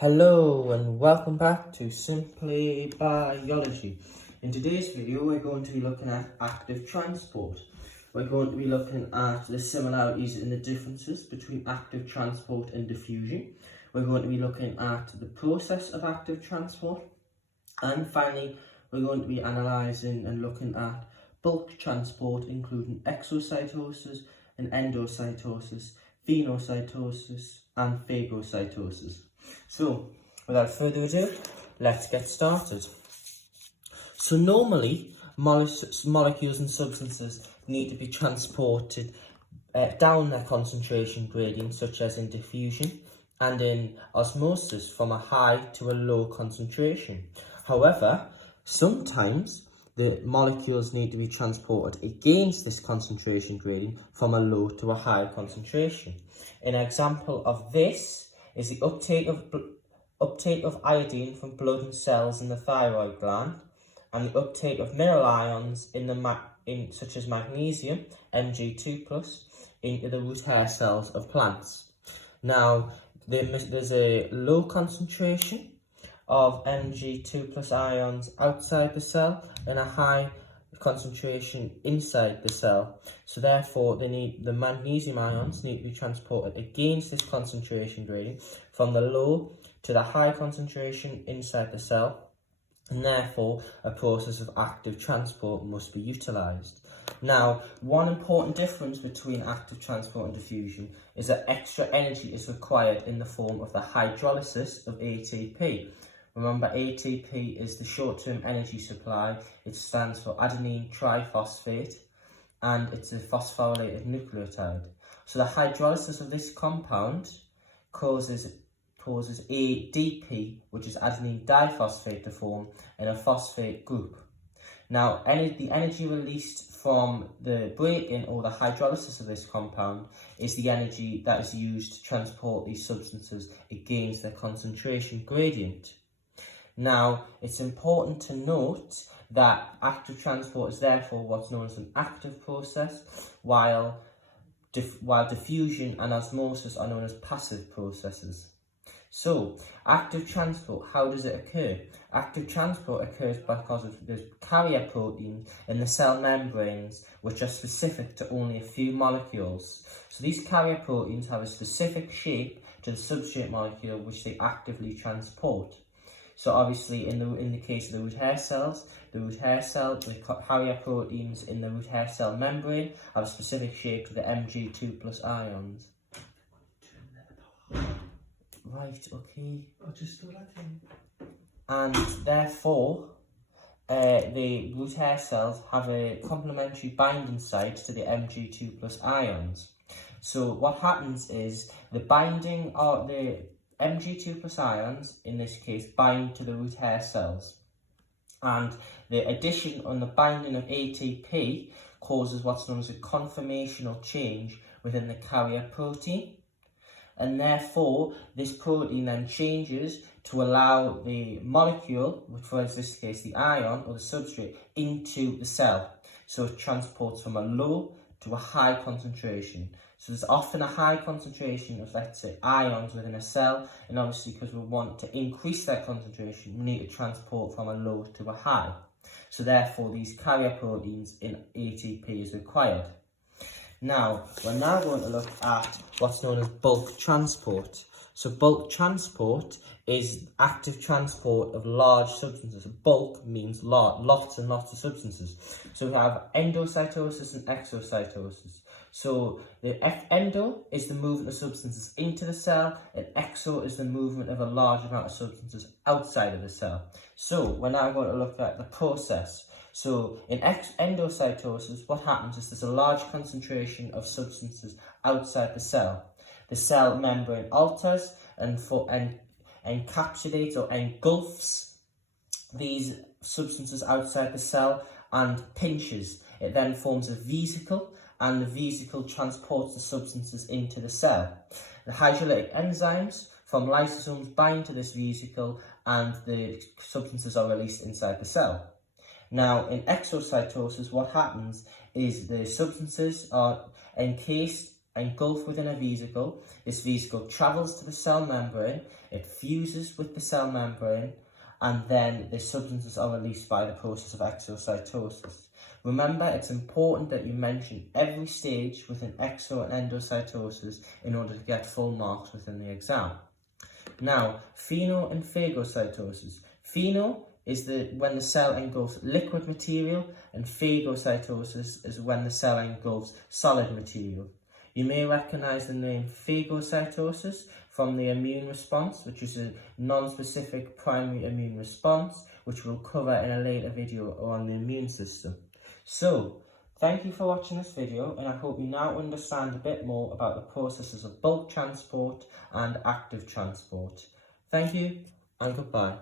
Hello and welcome back to Simply Biology. In today's video we're going to be looking at active transport. We're going to be looking at the similarities and the differences between active transport and diffusion. We're going to be looking at the process of active transport. And finally we're going to be analysing and looking at bulk transport, including exocytosis and endocytosis, phagocytosis and phagocytosis. So, without further ado, let's get started. So normally, molecules and substances need to be transported down their concentration gradient, such as in diffusion and in osmosis, from a high to a low concentration. However, sometimes the molecules need to be transported against this concentration gradient from a low to a high concentration. An example of this is the uptake of iodine from blood and cells in the thyroid gland, and the uptake of mineral ions such as magnesium, Mg2+, into the root hair cells of plants. Now, there's a low concentration of Mg2+ ions outside the cell and a high concentration inside the cell. So therefore the magnesium ions need to be transported against this concentration gradient from the low to the high concentration inside the cell, and therefore a process of active transport must be utilised. Now, one important difference between active transport and diffusion is that extra energy is required in the form of the hydrolysis of ATP. Remember, ATP is the short-term energy supply. It stands for adenine triphosphate, and it's a phosphorylated nucleotide. So the hydrolysis of this compound causes ADP, which is adenine diphosphate, to form in a phosphate group. Now, the energy released from the break-in or the hydrolysis of this compound is the energy that is used to transport these substances against their concentration gradient. Now, it's important to note that active transport is therefore what's known as an active process, while diffusion and osmosis are known as passive processes. So, active transport, how does it occur? Active transport occurs because of the carrier proteins in the cell membranes, which are specific to only a few molecules. So these carrier proteins have a specific shape to the substrate molecule which they actively transport. So obviously in the case of the root hair cells, the carrier proteins in the root hair cell membrane have a specific shape to the Mg2+ ions. Right, okay. And therefore, the root hair cells have a complementary binding site to the Mg2+ ions. So what happens is the binding of the Mg2+ ions, in this case, bind to the root hair cells, and the addition on the binding of ATP causes what's known as a conformational change within the carrier protein, and therefore this protein then changes to allow the molecule, which was in this case the ion or the substrate, into the cell. So it transports from a low to a high concentration. So there's often a high concentration of, let's say, ions within a cell, and obviously because we want to increase that concentration, we need to transport from a low to a high. So therefore these carrier proteins in ATP is required. Now, we're now going to look at what's known as bulk transport. So bulk transport is active transport of large substances. Bulk means lots and lots of substances. So we have endocytosis and exocytosis. So the endo is the movement of substances into the cell, and exo is the movement of a large amount of substances outside of the cell. So we're now going to look at the process. So in endocytosis, what happens is there's a large concentration of substances outside the cell. The cell membrane alters and encapsulates or engulfs these substances outside the cell and pinches. It then forms a vesicle, and the vesicle transports the substances into the cell. The hydrolytic enzymes from lysosomes bind to this vesicle, and the substances are released inside the cell. Now, in exocytosis, what happens is the substances are encased engulfed within a vesicle. This vesicle travels to the cell membrane, it fuses with the cell membrane, and then the substances are released by the process of exocytosis. Remember, it's important that you mention every stage within exo and endocytosis in order to get full marks within the exam. Now, pheno and phagocytosis. Pheno is when the cell engulfs liquid material, and phagocytosis is when the cell engulfs solid material. You may recognise the name phagocytosis from the immune response, which is a non-specific primary immune response, which we'll cover in a later video on the immune system. So, thank you for watching this video, and I hope you now understand a bit more about the processes of bulk transport and active transport. Thank you, and goodbye.